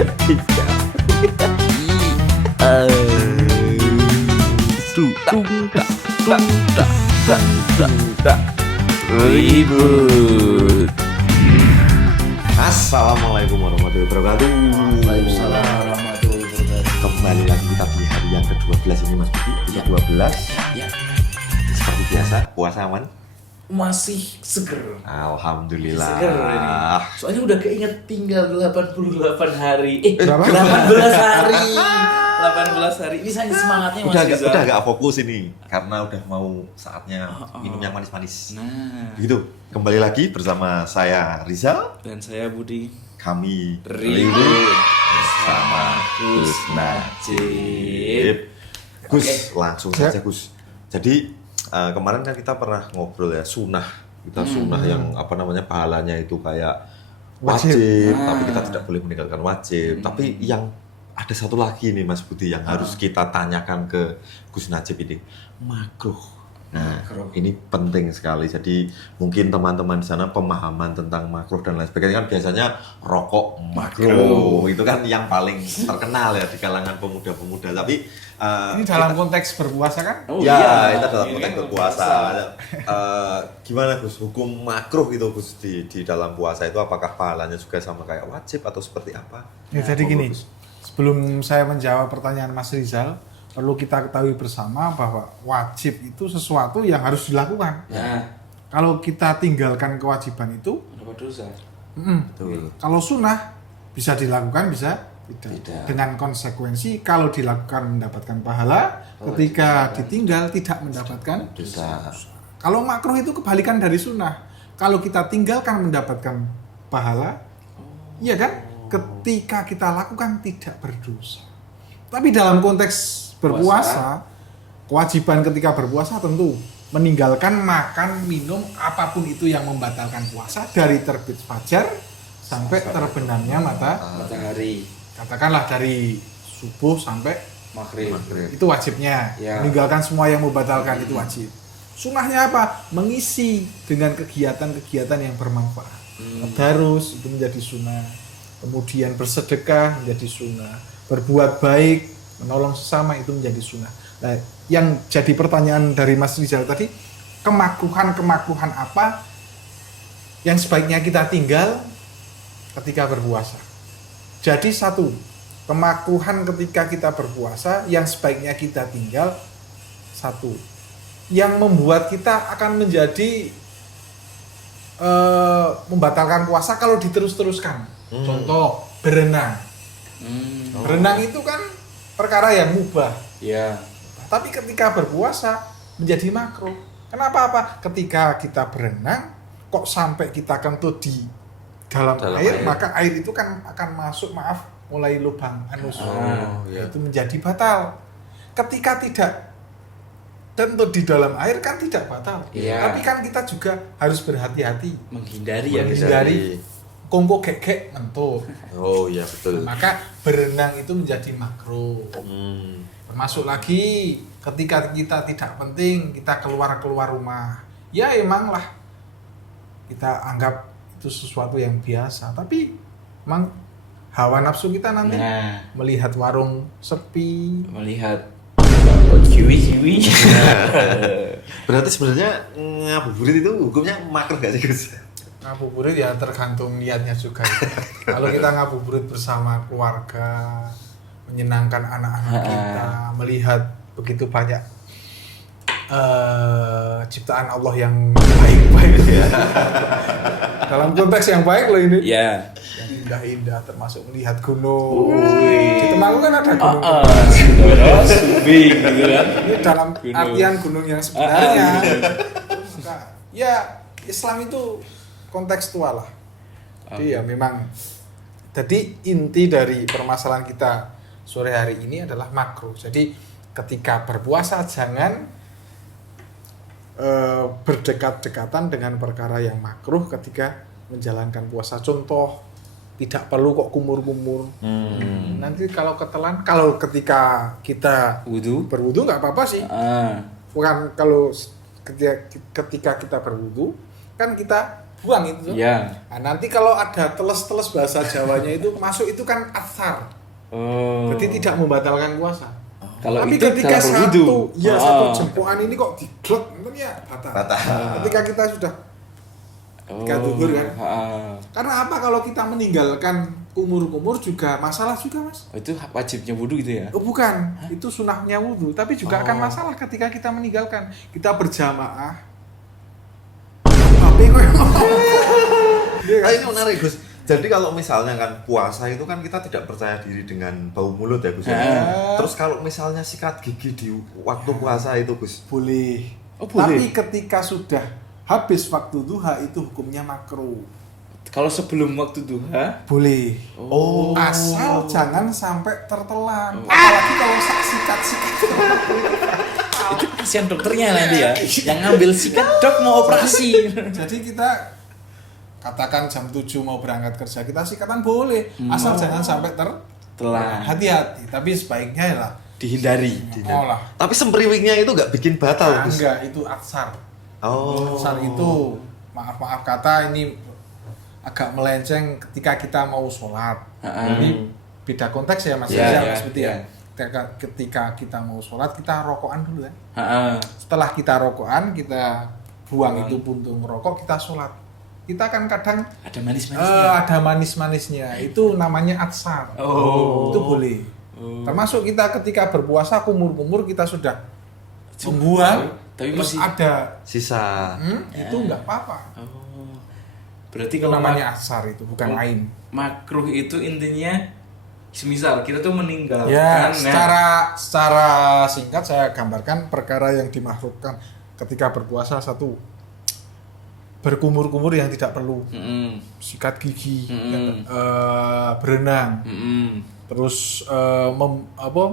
Tiga. Ribut. Assalamualaikum warahmatullahi wabarakatuh. Waalaikumsalam warahmatullahi wabarakatuh. Kembali lagi kita di hari yang ke-12 ini Mas Budi. Ya. 12. Ya, Seperti biasa, puasa aman? masih seger. Alhamdulillah. Seger ini. Soalnya udah keinget tinggal 88 hari. Berapa? 18 hari. 18 hari. Ini saya semangatnya Udah masih agak, udah agak fokus ini karena udah mau saatnya minum yang manis-manis. Nah, Begitu. Kembali lagi bersama saya Rizal. dan saya Budi. Kami Ribut bersama Gus Najib. Gus, Oke. langsung saja Gus. Jadi kemarin kan kita pernah ngobrol ya sunnah. Kita sunnah yang apa namanya pahalanya itu kayak wajib, tapi kita tidak boleh meninggalkan wajib. Tapi yang ada satu lagi nih Mas Budi yang harus kita tanyakan ke Gus Najib ini, makruh. Nah, Makruh. ini penting sekali. Jadi mungkin teman-teman di sana pemahaman tentang makruh dan lain sebagainya kan biasanya rokok makruh. Itu kan yang paling terkenal ya di kalangan pemuda-pemuda. Tapi Ini dalam konteks berpuasa kan? Oh, ya, itu dalam ini konteks kan berpuasa. Gimana Gus, hukum makruh gitu Gus di dalam puasa itu apakah pahalanya juga sama kayak wajib atau seperti apa? Ya, jadi gini, sebelum saya menjawab pertanyaan Mas Rizal, perlu kita ketahui bersama bahwa wajib itu sesuatu yang harus dilakukan. Nah, Kalau kita tinggalkan kewajiban itu, dapat dosa. Betul. kalau sunnah bisa dilakukan, bisa tidak. Tidak. Dengan konsekuensi kalau dilakukan mendapatkan pahala, ketika ditinggal tidak mendapatkan. Dosa. Kalau makruh itu kebalikan dari sunnah. Kalau kita tinggalkan mendapatkan pahala, iya kan? Ketika kita lakukan tidak berdosa. Tapi dalam konteks berpuasa, kewajiban ketika berpuasa tentu meninggalkan makan, minum, apapun itu yang membatalkan puasa dari terbit fajar sampai terbenamnya Matahari, katakanlah dari subuh sampai maghrib. itu wajibnya. Ya. Meninggalkan semua yang membatalkan itu wajib. Sunnahnya apa? Mengisi dengan kegiatan-kegiatan yang bermanfaat. Tadarus itu menjadi sunnah. Kemudian bersedekah menjadi sunnah. Berbuat baik, menolong sesama itu menjadi sunnah. Nah, yang jadi pertanyaan dari Mas Rizal tadi, kemakruhan apa yang sebaiknya kita tinggal ketika berpuasa? Jadi satu, kemakruhan ketika kita berpuasa yang sebaiknya kita tinggal, satu, yang membuat kita akan menjadi membatalkan puasa kalau diterus-teruskan. Contoh, berenang. Berenang itu kan perkara yang mubah, Ya. tapi ketika berpuasa menjadi makruh. Kenapa apa? Ketika kita berenang, kok sampai kita kentut di dalam air, maka air itu kan akan masuk, mulai lubang anus. iya. Itu menjadi batal. Ketika tidak kentut di dalam air kan tidak batal. Iya. Tapi kan kita juga harus berhati-hati. Menghindari ya. Menghindari kongko kek ngentut. Oh iya betul. Maka berenang itu menjadi makruh. Termasuk lagi ketika kita tidak penting, kita keluar rumah. Ya emanglah kita anggap itu sesuatu yang biasa, tapi emang hawa nafsu kita nanti Nah, melihat warung sepi. melihat ciwi-ciwi. Berarti sebenarnya ngabuburit itu hukumnya makruh gak sih Gus? Ngabuburit ya tergantung niatnya juga. Kalau kita ngabuburit bersama keluarga, menyenangkan anak-anak kita, melihat begitu banyak ciptaan Allah yang baik-baik ya. Dalam konteks yang baik loh ini. Ya. Yang indah-indah, termasuk melihat gunung. Di Temanggung kan ada gunung. Subing gitu kan. Ini dalam Gunung. artian gunung yang sebenarnya. Maka, ya Islam itu kontekstual lah. Jadi ya memang. Jadi inti dari permasalahan kita sore hari ini adalah makruh. Jadi ketika berpuasa jangan berdekat-dekatan dengan perkara yang makruh ketika menjalankan puasa. Contoh, tidak perlu kok kumur-kumur. Nanti kalau ketelan, kalau ketika kita Wudu. berwudu nggak apa-apa sih. Bukan kalau ketika kita berwudu kan kita buang itu. Ya. Nah, nanti kalau ada teles-teles bahasa Jawanya itu masuk itu kan athar. Oh. Berarti tidak membatalkan puasa. Kalau Tapi itu ketika dalam berwudu. satu jempokan ini kok diglek, itu ya batal. Batal. Ketika kita sudah ketika zuhur kan. Karena apa kalau kita meninggalkan kumur-kumur juga masalah juga, Mas. Oh, itu wajibnya wudu gitu ya? Oh, bukan, itu sunahnya wudhu, tapi juga akan masalah ketika kita meninggalkan. Kita berjamaah. Tapi kok Ini menarik Gus. Jadi kalau misalnya kan puasa itu kan kita tidak percaya diri dengan bau mulut ya Gus. Terus kalau misalnya sikat gigi di waktu puasa itu Gus. boleh. Oh, boleh. Tapi ketika sudah habis waktu duha itu hukumnya makruh. Kalau sebelum waktu duha, Boleh. Oh. Asal jangan sampai tertelan. Apalagi kalau sikat-sikat. itu kasihan dokternya nanti ya. Yang ngambil sikat dok mau operasi. Jadi kita katakan jam 7 mau berangkat kerja, kita sikatan boleh. Asal jangan sampai Telan. hati-hati. Tapi sebaiknya lah Dihindari. oh lah. Tapi sempriwingnya itu nggak bikin batal Nah, Gus. enggak, itu atsar. Oh. Atsar itu maaf kata ini agak melenceng ketika kita mau sholat. Ini beda konteks ya Mas. Seperti ya. Ketika kita mau sholat kita rokokan dulu ya. Setelah kita rokokan kita buang itu puntung rokok, kita sholat. Kita kan kadang Ada manis-manisnya. ada manis-manisnya. Itu namanya atsar. Oh. Itu boleh. Termasuk kita ketika berpuasa kumur-kumur kita sudah membuang, tapi terus masih ada Sisa. itu enggak apa-apa. Oh. Berarti Itu kalau namanya atsar itu bukan lain. makruh itu intinya semisal kita tuh meninggalkan Ya, secara singkat saya gambarkan perkara yang dimakruhkan ketika berpuasa. Satu, berkumur-kumur yang tidak perlu, sikat gigi, berenang, terus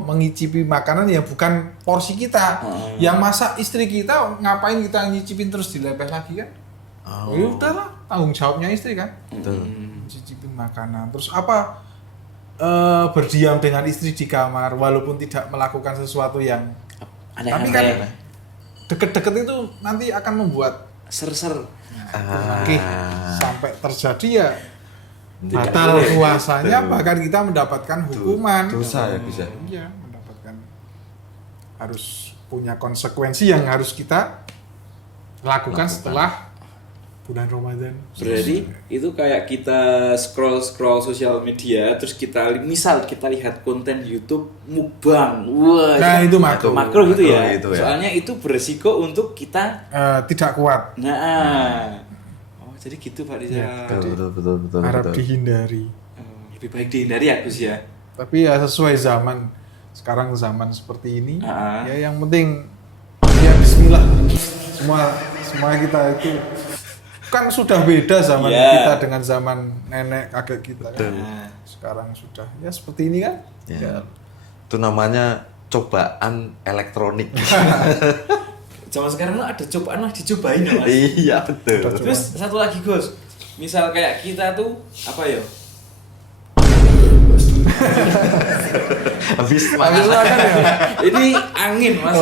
mengicipi makanan yang bukan porsi kita. Yang masak istri kita, ngapain kita ngicipin terus dilepeh lagi kan? Ya udahlah, tanggung jawabnya istri kan. Cicipin makanan. Terus apa? Berdiam dengan istri di kamar walaupun tidak melakukan sesuatu yang tapi kan deket-deket itu nanti akan membuat ser-ser. Oke, sampai terjadi ya batal puasanya, bahkan kita mendapatkan hukuman. Dosa ya bisa. Iya, mendapatkan harus punya konsekuensi yang harus kita lakukan setelah bulan Ramadan. Berarti itu kayak kita scroll sosial media terus kita misal kita lihat konten YouTube mukbang. Wah. Nah, itu makruh. Makruh gitu ya. Itu ya. Soalnya itu beresiko untuk kita Tidak kuat. Oh, jadi gitu Pak Riza. Ya, Betul. Harap dihindari. Lebih baik dihindari ya Gus ya. Tapi ya sesuai zaman. Sekarang zaman seperti ini, ya yang penting ya bismillah. Semua kita itu kan sudah beda zaman kita dengan zaman nenek kakek kita kan. Sekarang sudah ya seperti ini kan. Ya. Itu namanya cobaan elektronik. Zaman sekarang ada cobaan lah dicobain ya Mas. Iya betul. Terus satu lagi Gus. Misal kayak kita tuh apa ya? Habis makan ya. Ini angin Mas.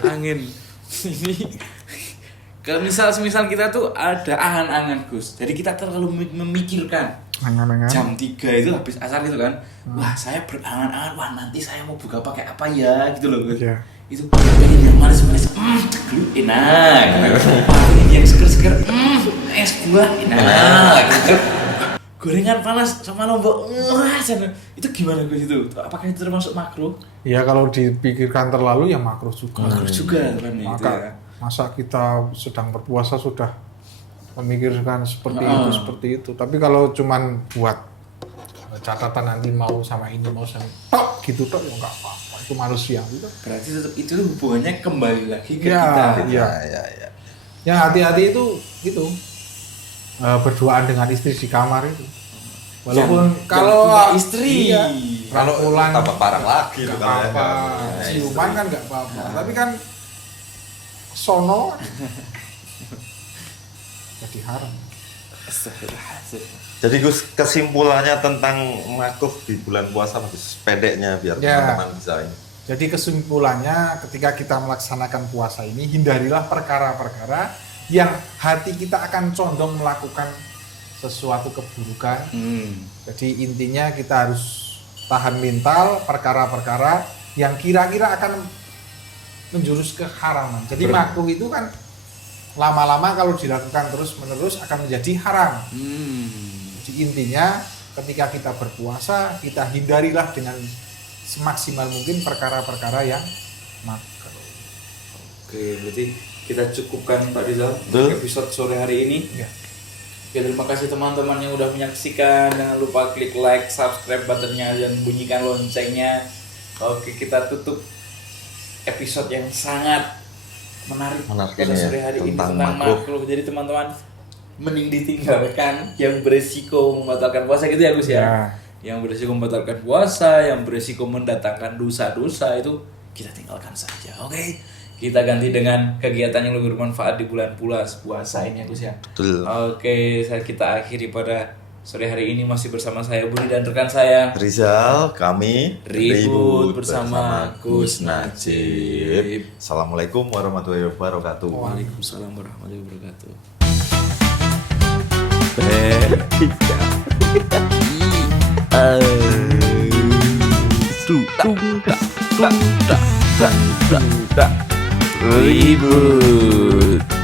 Angin. Ini kalau semisal kita tuh ada angan-angan Gus. Jadi kita terlalu memikirkan. Angan-angan. Jam 3 itu habis asar gitu kan. Wah, saya berangan-angan, wah nanti saya mau buka pakai apa ya gitu loh Gus. Iya. Itu pengen yang manis-manis, deglu enak. Pengen yang seger-seger, es buah enak. Gitu. Gorengan panas sama lombok, itu gimana Gus itu? Apakah itu termasuk makruh? Ya kalau dipikirkan terlalu ya makruh juga. Makruh juga kan itu Maka ya. masa kita sedang berpuasa sudah memikirkan seperti itu. Tapi kalau cuman buat catatan nanti mau sama ini mau sama tok gitu tok ya nggak apa-apa. Itu manusia gitu. Berarti itu hubungannya kembali lagi ke Ya, kita. iya. Ya hati-hati itu berduaan dengan istri di kamar itu. Walaupun kalau punya istri, kalau rangkulan tambah parah lagi nggak itu kan ya. apa-apa, ciuman kan nggak apa-apa. Tapi kan sono jadi haram. Jadi Gus, kesimpulannya tentang makruh di bulan puasa Gus, pendeknya biar teman-teman bisa ini. Jadi kesimpulannya ketika kita melaksanakan puasa ini hindarilah perkara-perkara yang hati kita akan condong melakukan sesuatu keburukan. Jadi intinya kita harus tahan mental perkara-perkara yang kira-kira akan menjurus ke haraman. Jadi makruh itu kan lama-lama kalau dilakukan terus-menerus akan menjadi haram. Jadi intinya ketika kita berpuasa, kita hindarilah dengan semaksimal mungkin perkara-perkara yang makruh. Oke, berarti kita cukupkan Pak Rizal episode sore hari ini. Ya. Oke, terima kasih teman-teman yang udah menyaksikan. Jangan lupa klik like, subscribe buttonnya, dan bunyikan loncengnya. Oke, kita tutup episode yang sangat menarik pada sore hari ini tentang makruh. Jadi teman-teman mending ditinggalkan yang beresiko membatalkan puasa gitu ya Gus ya. Yang beresiko membatalkan puasa, yang beresiko mendatangkan dosa-dosa itu kita tinggalkan saja. Oke. Kita ganti dengan kegiatan yang lebih bermanfaat di bulan puasa ini ya Gus ya. Betul. Oke, kita akhiri pada sore hari ini masih bersama saya Budi dan rekan saya Rizal, kami Ribut bersama Gus Najib. Assalamualaikum warahmatullahi wabarakatuh. Waalaikumsalam warahmatullahi wabarakatuh. Ribut.